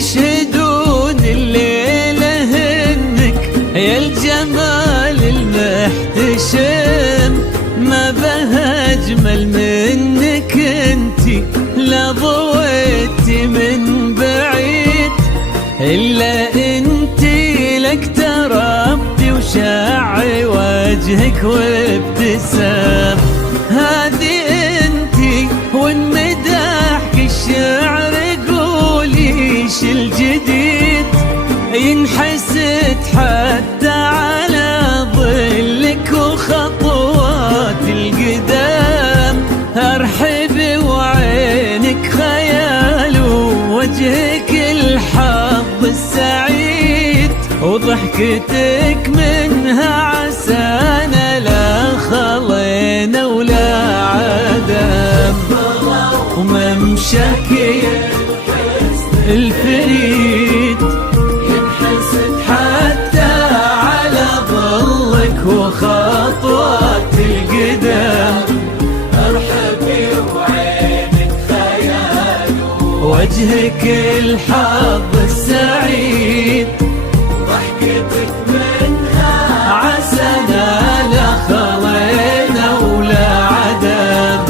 يشهدون الليلة إنك يا الجمال المحتشم، ما بها أجمل منك انتي، لا ضويتي من بعيد إلا انتي، لك تربتي وشاعي وجهك وابتسام. هذه انتي والمداحك الشعر قولي ايش الجديد، ينحسد حتى على ظلك وخطوات القدام. ارحبي وعينك خيال ووجهك الحظ السعيد، وضحكتك منها عسانا لا خلينا ولا عدم. وممشاك الفريد ينحسد حتى على ظلك وخطوات القدام. ارحبي وعينك خيال وجهك الحظ السعيد، ضحكتك منها عسانا لا خلينا ولا عدم.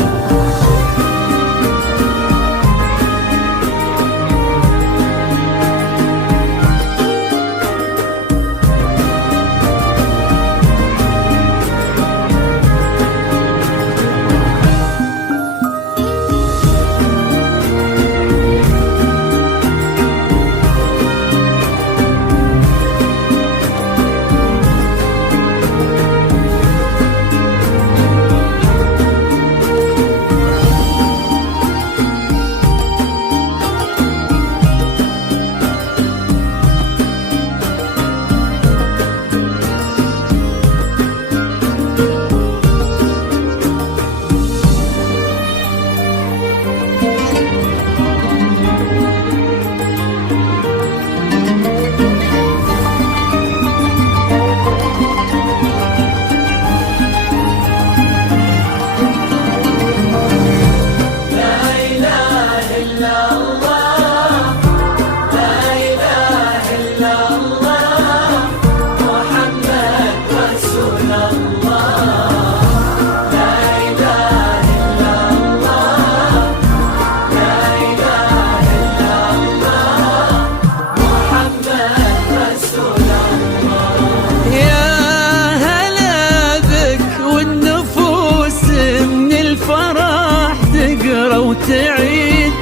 وتعيد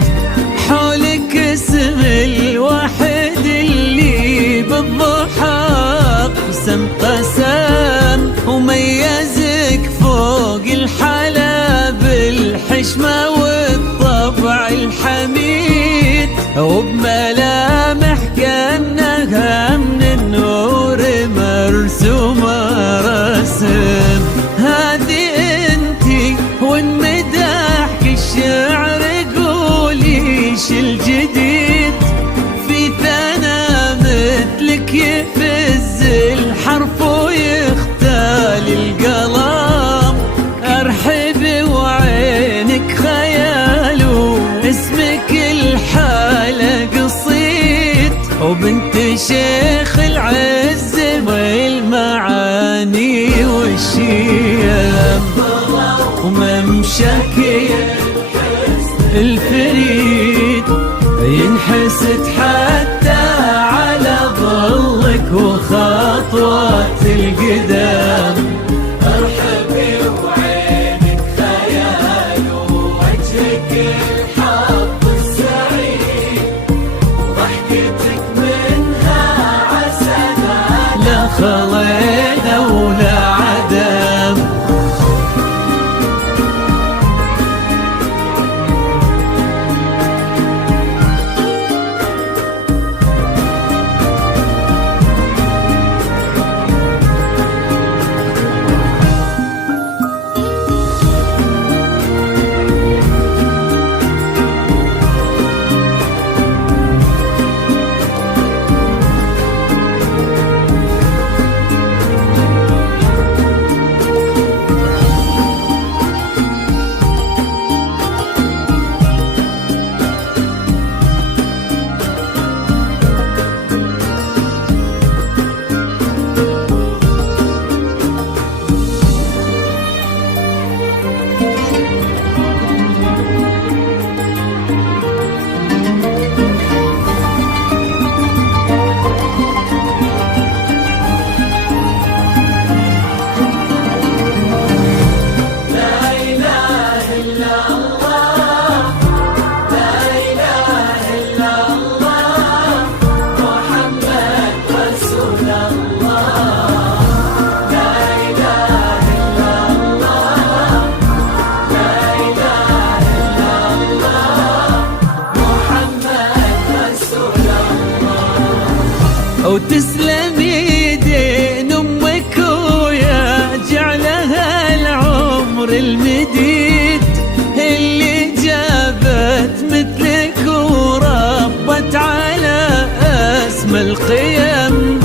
حولك اسم الواحد اللي بالضحى قسم قسم، وميزك فوق الحلا بالحشمة والطبع الحميد، وبملامح كأنها من النور مرسومة رسم. هذه انتي والمداحك الشعر قولي ايش الجديد، في ثنا مثلك يفز الحرف ويختال القلم. ارحبي وعينك خيال اسمك الحالة قصيد، وبنت شيخ العز والمعاني والشيم. وممشاك الفريد ينحسد حتى على ظلك وخطوات القدام. ارحبي وعينك خيال ووجهك الحظ السعيد، وضحكتك منها عسانا لا خلينا ولا عدم. العمر المديد اللي جابت مثلك وربت على اسم القيم،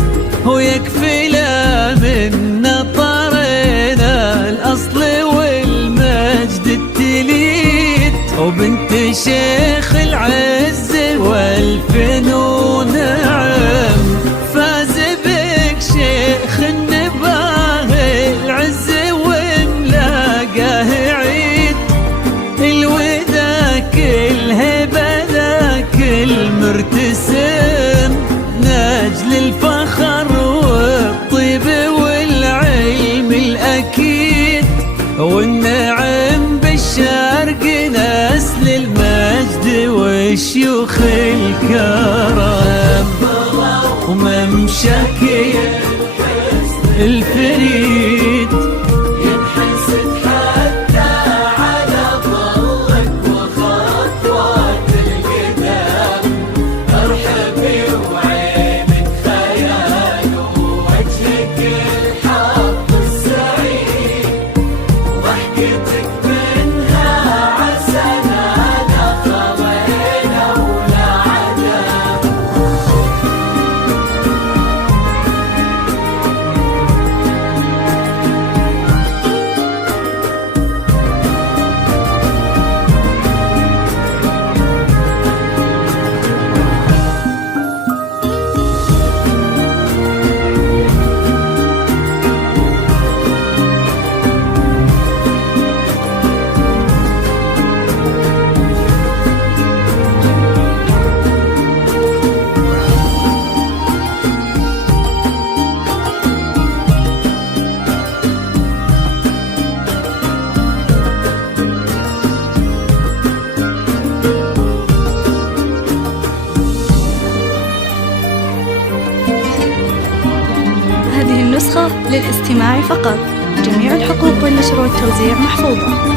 ويكفي لا من نطرنا الاصل والمجد التليد، وبنت شيخ العز والفنون نعم، فاز بك شيخ النباه العز وملاقاه عيد، الوداك الهبه ذاك المرتسم، نجل الفخر والطيب والعلم الأكيد، والنعم بالشرق نسل المجد والشيوخ الكرم، وممشاك الفريد ينحسد حتى على ظلك وخطوات القدام، ارحبي وعينك خيال ووجهك الحظ السعيد، ضحكتك منها عسنا خضينا ولا عدم. هذه النسخة للاستماع فقط، جميع الحقوق والنشر والتوزيع محفوظة.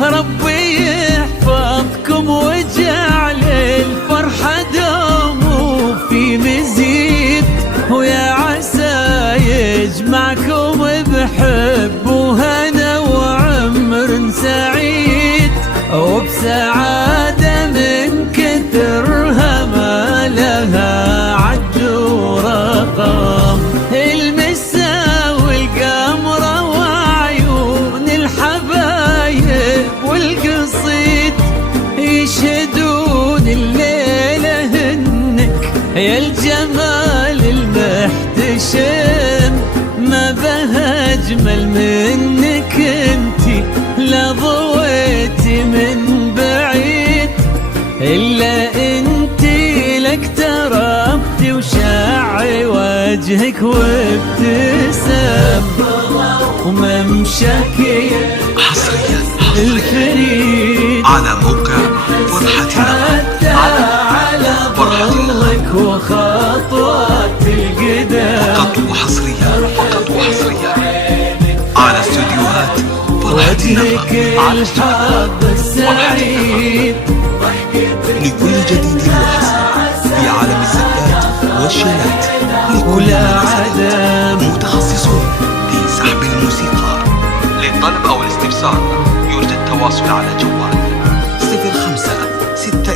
ربي يحفظكم وجعل الفرحة دوم وفي مزيد، ويا عسى يجمعكم بحب وهنا وعمر سعيد، وبسعادة من كثرها ما لها عد ورقم، المسا والقمرة وعيون الحبايب والقصيد، يشهدون الليلة هنك يا الجمال المحتشم، ما بها أجمل منك انتي لا ضويتي من بعيد، إلا انتي لك تربتي وشعي وجهك وابتسم، وممشاك حصريا الفريد على موقع فرحتنا، على ظلك وخطوات القدام، فقط وحصريا على استديوهات فرحتنا، على الحظ السعيد، لكل جديد وحصري في عالم الزكات والشيلات، لكل ولا عدم. متخصصون في سحب الموسيقى. للطلب أو الاستفسار يرجى التواصل على جوال 05 6